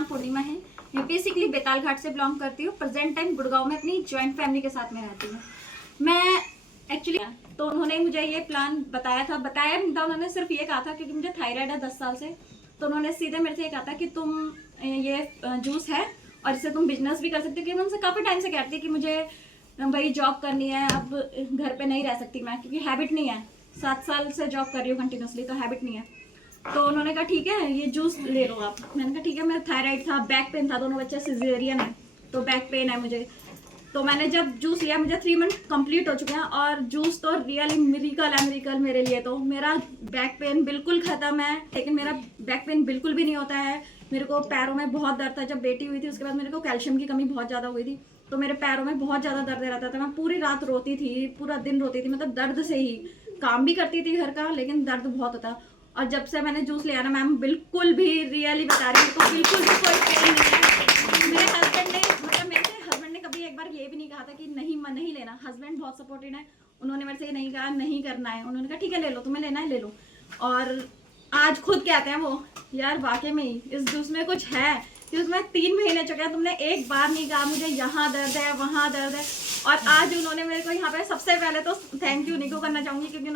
नाम पूर्णिमा है। मैं बेसिकली बेताल घाट से बिलोंग करती हूँ। प्रेजेंट टाइम गुड़गांव में अपनी जॉइंट फैमिली के साथ में रहती हूँ। मैं एक्चुअली तो उन्होंने मुझे ये प्लान बताया नहीं था, उन्होंने सिर्फ ये कहा था क्योंकि मुझे थायराइड है 10 साल से, तो उन्होंने सीधे मेरे से ये कहा था कि तुम ये जूस है और इससे तुम बिजनेस भी कर सकते हो। क्योंकि मैं उनसे काफ़ी टाइम से कहती थी कि मुझे भाई जॉब करनी है, अब घर पे नहीं रह सकती मैं, क्योंकि हैबिट नहीं है। 7 साल से जॉब कर रही हूँ कंटिन्यूसली, तो हैबिट नहीं है। तो उन्होंने कहा ठीक है ये जूस ले लो आप। मैंने कहा ठीक है। मेरा थायराइड था, बैक पेन था, दोनों बच्चे सिजेरियन है तो बैक पेन है मुझे। तो मैंने जब जूस लिया, मुझे 3 मंथ कंप्लीट हो चुके हैं और जूस तो रियली मिरेकल मेरे लिए। तो मेरा बैक पेन बिल्कुल ख़त्म है, लेकिन मेरा बैक पेन बिल्कुल भी नहीं होता है। मेरे को पैरों में बहुत दर्द था। जब बेटी हुई थी उसके बाद मेरे को कैल्शियम की कमी बहुत ज़्यादा हुई थी, तो मेरे पैरों में बहुत ज़्यादा दर्द रहता था। मैं पूरी रात रोती थी, पूरा दिन रोती थी, मतलब दर्द से ही। काम भी करती थी घर का, लेकिन दर्द बहुत होता। और जब से मैंने जूस लिया ना मैम, बिल्कुल भी रियली बता रही हूँ, तो बिल्कुल भी कोई पेन नहीं है। मेरे हस्बैंड ने मतलब मेरे हस्बैंड ने कभी एक बार ये भी नहीं कहा था कि नहीं लेना। हस्बैंड बहुत सपोर्टिव है, उन्होंने मेरे से ये नहीं कहा नहीं करना है। उन्होंने कहा ठीक है ले लो, तुम्हें लेना है ले लो। और आज खुद कहते हैं वो, यार वाकई में ही इस जूस में कुछ है कि उसमें 3 महीने चुके हैं, तुमने एक बार नहीं कहा मुझे यहाँ दर्द है वहाँ दर्द है। और आज उन्होंने मेरे को यहाँ पे सबसे पहले तो थैंक यू निको करना चाहूँगी, क्योंकि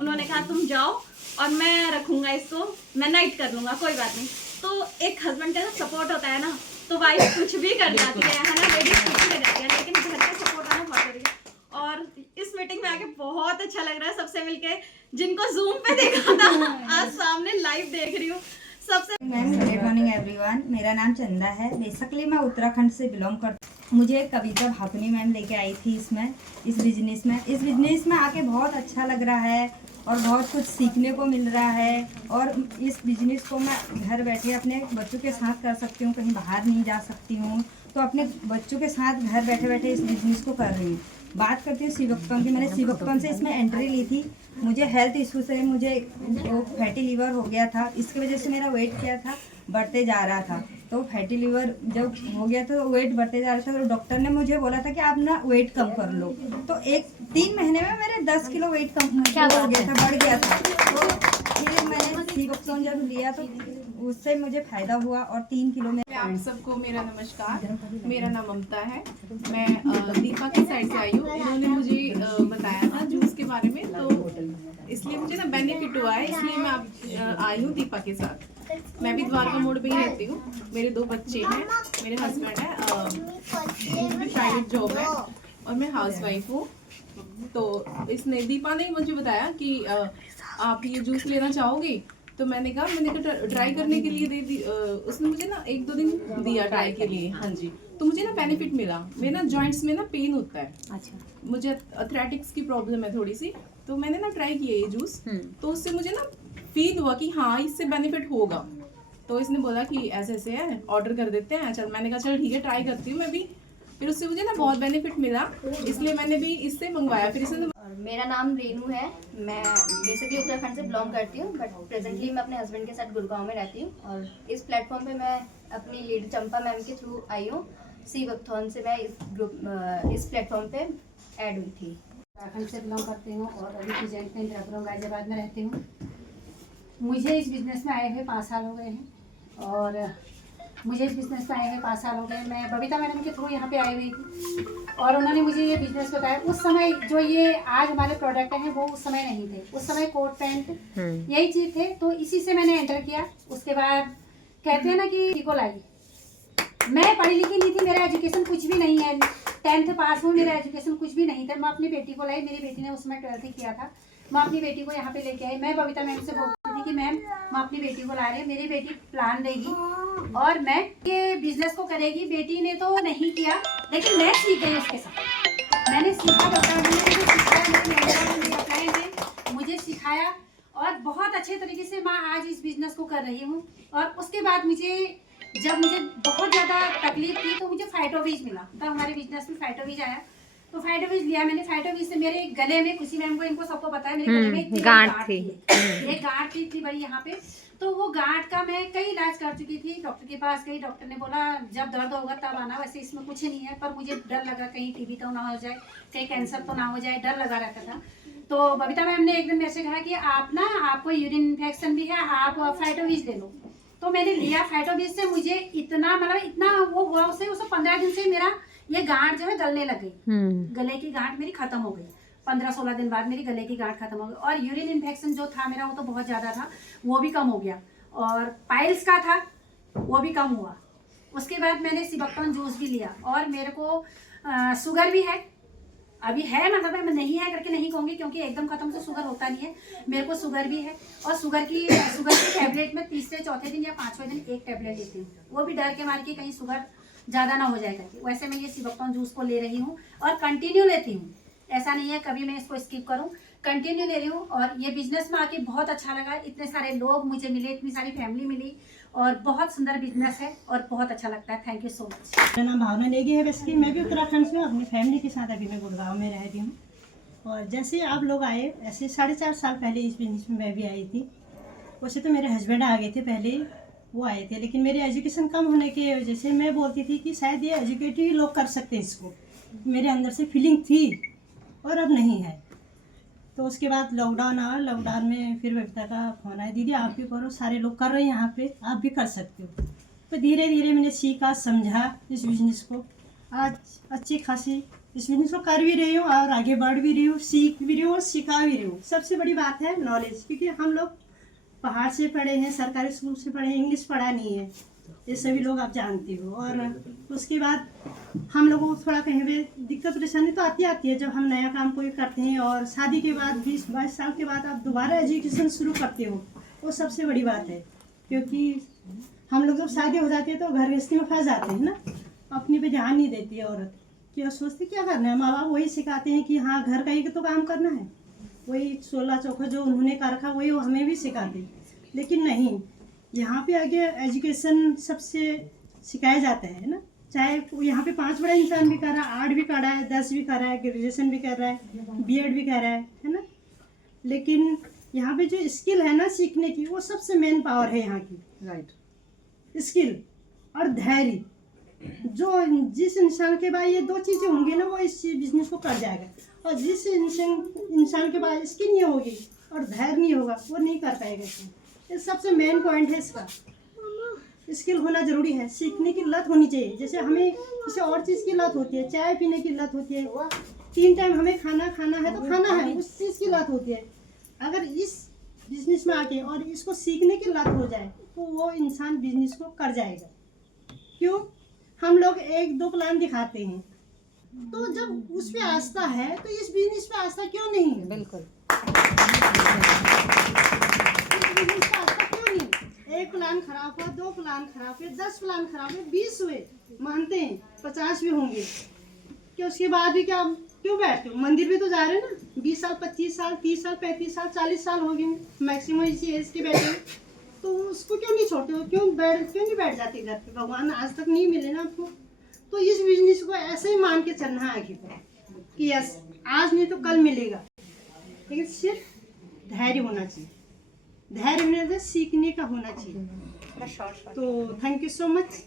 उन्होंने कहा तुम जाओ और मैं रखूँगा इसको, मैं नाइट कर लूँगा, कोई बात नहीं। तो एक हस्बैंड का सपोर्ट होता है ना, तो वाइफ कुछ भी कर जाती है ना, लेडीज कुछ भी कर जाती है, लेकिन घर का सपोर्ट आना बहुत जरूरी है। और इस मीटिंग में आके बहुत अच्छा लग रहा है सबसे मिलके। जिनको जूम पे देखा था आज सामने लाइव देख रही हूँ सबसे। गुड मॉर्निंग एवरीवन, मेरा नाम चंदा है। बेसिकली मैं उत्तराखंड से बिलोंग करती हूँ। मुझे कविता भापनी मैम लेके आई थी इस बिजनेस में आके बहुत अच्छा लग रहा है और बहुत कुछ सीखने को मिल रहा है। और इस बिजनेस को मैं घर बैठे अपने बच्चों के साथ कर सकती हूँ, कहीं बाहर नहीं जा सकती हूँ, तो अपने बच्चों के साथ घर बैठे बैठे इस बिजनेस को कर रही हूँ। बात करती हूँ शिवकपन की। मैंने शिवकपन से इसमें एंट्री ली थी। मुझे हेल्थ इशू से मुझे फैटी लीवर हो गया था, इसकी वजह से मेरा वेट क्या था बढ़ते जा रहा था। तो फैटी लीवर जब हो गया तो वेट बढ़ते जा रहा था, तो डॉक्टर ने मुझे बोला था कि आप ना वेट कम कर लो। तो 3 महीने में मेरे 10 किलो वेट कम हो गया था, बढ़ गया था। तो फिर मैंने शिवकपन जब लिया तो उससे मुझे फायदा हुआ और 3 किलो में। आप सबको मेरा नमस्कार। मेरा नाम ममता है। मैं दीपा की साइड से आई हूँ। इन्होंने मुझे बताया था जूस के बारे में, तो इसलिए मुझे ना बेनिफिट हुआ है, इसलिए मैं आई हूँ दीपा के साथ। मैं भी द्वारका मोड़ पे ही रहती हूँ। मेरे 2 बच्चे हैं, मेरे हस्बैंड है, प्राइवेट जॉब है और मैं हाउसवाइफ हूँ। तो इसने दीपा ने मुझे बताया कि आप ये जूस लेना चाहोगे, तो मैंने कहा ट्राई करने के लिए दे दी। उसने मुझे ना 1-2 दिन दिया ट्राई के लिए। हाँ जी, तो मुझे ना बेनिफिट मिला। मेरे ना जॉइंट्स में ना पेन होता है। अच्छा, मुझे अथराइटिक्स की प्रॉब्लम है थोड़ी सी, तो मैंने ना ट्राई किया ये जूस, तो उससे मुझे ना फील हुआ कि हाँ इससे बेनिफिट होगा। तो इसने बोला कि ऐसे ऐसे है, ऑर्डर कर देते हैं। चल मैंने कहा चल ठीक है ट्राई करती हूँ मैं भी। फिर उससे मुझे ना बहुत बेनिफिट मिला, इसलिए मैंने भी इससे मंगवाया। फिर इसने मेरा नाम रेनू है। मैं बेसिकली उत्तराखंड से बिलोंग करती हूँ, बट प्रेजेंटली मैं अपने हस्बैंड के साथ गुड़गांव में रहती हूँ। और इस प्लेटफॉर्म पे मैं अपनी लीड चंपा मैम के थ्रू आई हूँ। शिवकथॉन से मैं इस प्लेटफॉर्म पे ऐड हुई थी। उत्तराखंड से बिलोंग करती हूँ और अभी प्रेजेंट में इंदिरापुरम गाजियाबाद में रहती हूँ। मुझे इस बिज़नेस में आए हुए 5 साल हो गए हैं और मुझे इस बिज़नेस में आए हुए 5 साल हो गए। मैं बबीता मैडम के थ्रू यहाँ पे आई हुई थी और उन्होंने मुझे ये बिज़नेस बताया। उस समय जो ये आज हमारे प्रोडक्ट हैं वो उस समय नहीं थे। उस समय कोट पैंट यही चीज़ थे, तो इसी से मैंने एंटर किया। उसके बाद कहते हैं ना कि को लाई। मैं पढ़ी लिखी नहीं थी, मेरा एजुकेशन कुछ भी नहीं है, 10th पास हूँ, मेरा एजुकेशन कुछ भी नहीं था। मैं अपनी बेटी को लाई, मेरी बेटी ने उस समय 12th किया था। मैं अपनी बेटी को यहाँ पे लेके आई। मैं बबीता मैम से बोलती थी कि मैम मैं अपनी बेटी को ला रही हूँ, मेरी बेटी प्लान देगी और मैं ये बिजनेस को करेगी। बेटी ने तो नहीं किया, लेकिन मैं सीख गई उसके साथ। मैंने सीखा, मुझे सिखाया और बहुत अच्छे तरीके से मैं आज इस बिजनेस को कर रही हूँ। और उसके बाद जब मुझे बहुत ज़्यादा तकलीफ थी तो मुझे फाइटोवीज मिला। तो हमारे बिजनेस में फाइटोवीज आया, तो फाइटोवीज लिया मैंने। फाइटोवीज से मेरे गले में, खुशी मैम को इनको सबको पता है, मेरे गले में गांठ थी। ये गांठ थी बड़ी यहाँ पे। तो वो गांठ का मैं कई इलाज कर चुकी थी, डॉक्टर के पास गई। डॉक्टर ने बोला जब दर्द होगा तब आना, वैसे इसमें कुछ नहीं है। पर मुझे डर लगा कहीं टीबी तो ना हो जाए, कहीं कैंसर तो ना हो जाए, डर लगा रहता था। तो बबीता मैम ने एक दिन मेरे से कहा कि आप ना, आपको यूरिन इन्फेक्शन भी है, आप फाइटोवीज ले लो। तो मैंने लिया फाइटोबीज से। मुझे इतना मतलब इतना वो हुआ उसे 15 दिन से मेरा ये गांठ जो है गलने लग गई। गले की गांठ मेरी खत्म हो गई। 15-16 दिन बाद मेरी गले की गांठ खत्म हो गई। और यूरिन इन्फेक्शन जो था मेरा वो तो बहुत ज़्यादा था, वो भी कम हो गया। और पाइल्स का था वो भी कम हुआ। उसके बाद मैंने सिबक्टोन जूस भी लिया। और मेरे को शुगर भी है, अभी है, मतलब मैं नहीं है करके नहीं कहूँगी क्योंकि एकदम खत्म तो शुगर होता नहीं है। मेरे को शुगर भी है। और शुगर की टैबलेट में तीसरे चौथे दिन या 5वें दिन एक टैबलेट लेती हूँ, वो भी डर के मार के कहीं शुगर ज़्यादा ना हो जाए करके। वैसे मैं ये सिबक्टोन जूस को ले रही हूँ और कंटिन्यू लेती हूँ, ऐसा नहीं है कभी मैं इसको स्किप करूँ, कंटिन्यू ले रही हूँ। और ये बिजनेस में आके बहुत अच्छा लगा। इतने सारे लोग मुझे मिले, इतनी सारी फैमिली मिली और बहुत सुंदर बिजनेस है और बहुत अच्छा लगता है। Thank you so much. मेरा नाम भावना नेगी है। वैसे मैं भी उत्तराखंड से हूँ, अपनी फैमिली के साथ अभी मैं गुड़गांव में रहती हूँ। और जैसे आप लोग आए ऐसे 4.5 साल पहले इस बिजनेस में मैं भी आई थी। वैसे तो मेरे हस्बैंड आ गए थे पहले, वो आए थे, लेकिन मेरी एजुकेशन कम होने की वजह से मैं बोलती थी कि शायद ये एजुकेटेड लोग कर सकते हैं इसको। मेरे अंदर से फीलिंग थी और अब नहीं है। तो उसके बाद लॉकडाउन आया। लॉकडाउन में फिर बबीता का फोन आया, दीदी आप भी करो, सारे लोग कर रहे हैं यहाँ पे, आप भी कर सकते हो। तो धीरे धीरे मैंने सीखा, समझा इस बिज़नेस को। आज अच्छी खासी इस बिज़नेस को कर भी रही हूँ और आगे बढ़ भी रही हूँ, सीख भी रही हूँ और सिखा भी रही हूँ। सबसे बड़ी बात है नॉलेज, क्योंकि हम लोग पहाड़ से पढ़े हैं, सरकारी स्कूल से पढ़े हैं, इंग्लिश पढ़ा नहीं है, ये सभी लोग आप जानते हो। और उसके बाद हम लोगों को थोड़ा कहीं भी दिक्कत परेशानी तो आती है जब हम नया काम कोई करते हैं। और शादी के बाद 20-22 साल के बाद आप दोबारा एजुकेशन शुरू करते हो, वो सबसे बड़ी बात है। क्योंकि हम लोग जब शादी हो जाती है तो घर गृहस्थी में फंस जाते हैं ना, अपनी पे ध्यान नहीं देती है औरत, क्या सोचती क्या करना है। माँ बाप वही सिखाते हैं कि हाँ घर का ही तो काम करना है, वही 16 चौखा जो उन्होंने कर रखा वही हमें भी सिखाते। लेकिन नहीं, यहाँ पे आगे एजुकेशन सबसे सिखाया जाता है ना। चाहे यहाँ पे 5 बड़ा इंसान भी कर रहा है, 8 भी कर रहा है, 10 भी कर रहा है, ग्रेजुएशन भी कर रहा है, बीएड भी कर रहा है ना। लेकिन यहाँ पे जो स्किल है ना सीखने की, वो सबसे मेन पावर है यहाँ की। राइट, स्किल और धैर्य। जो जिस इंसान के पास ये 2 चीज़ें होंगी ना, वो इस बिजनेस को कर जाएगा। और जिस इंसान के पास स्किल नहीं होगी और धैर्य नहीं होगा, वो नहीं कर पाएगा। ये सबसे मेन पॉइंट है इसका। स्किल होना ज़रूरी है, सीखने की लत होनी चाहिए। जैसे हमें किसी और चीज़ की लत होती है, चाय पीने की लत होती है, 3 टाइम हमें खाना है तो खाना है, उस चीज़ की लत होती है। अगर इस बिजनेस में आके और इसको सीखने की लत हो जाए तो वो इंसान बिजनेस को कर जाएगा। क्यों? हम लोग 1-2 प्लान दिखाते हैं, तो जब उस पर आस्था है तो इस बिजनेस पे आस्था क्यों नहीं है? बिल्कुल, एक प्लान खराब हुआ, 2 प्लान खराब हुए, 10 प्लान खराब हुए, 20 हुए, मानते हैं 50 भी होंगे, कि उसके बाद भी क्या क्यों बैठते हो? मंदिर भी तो जा रहे हैं ना। 20 साल, 25 साल, 30 साल, 35 साल, 40 साल हो गए मैक्सिमम इसी एज के बैठे, तो उसको क्यों नहीं छोड़ते हो? क्यों नहीं बैठ जाते घर पे? भगवान आज तक नहीं मिले ना आपको। तो इस बिजनेस को ऐसे ही मान के चलना है आगे कि यस आज नहीं तो कल मिलेगा। लेकिन सिर्फ धैर्य होना चाहिए, धैर्य होना चाहिए, सीखने का होना चाहिए। तो थैंक यू सो मच।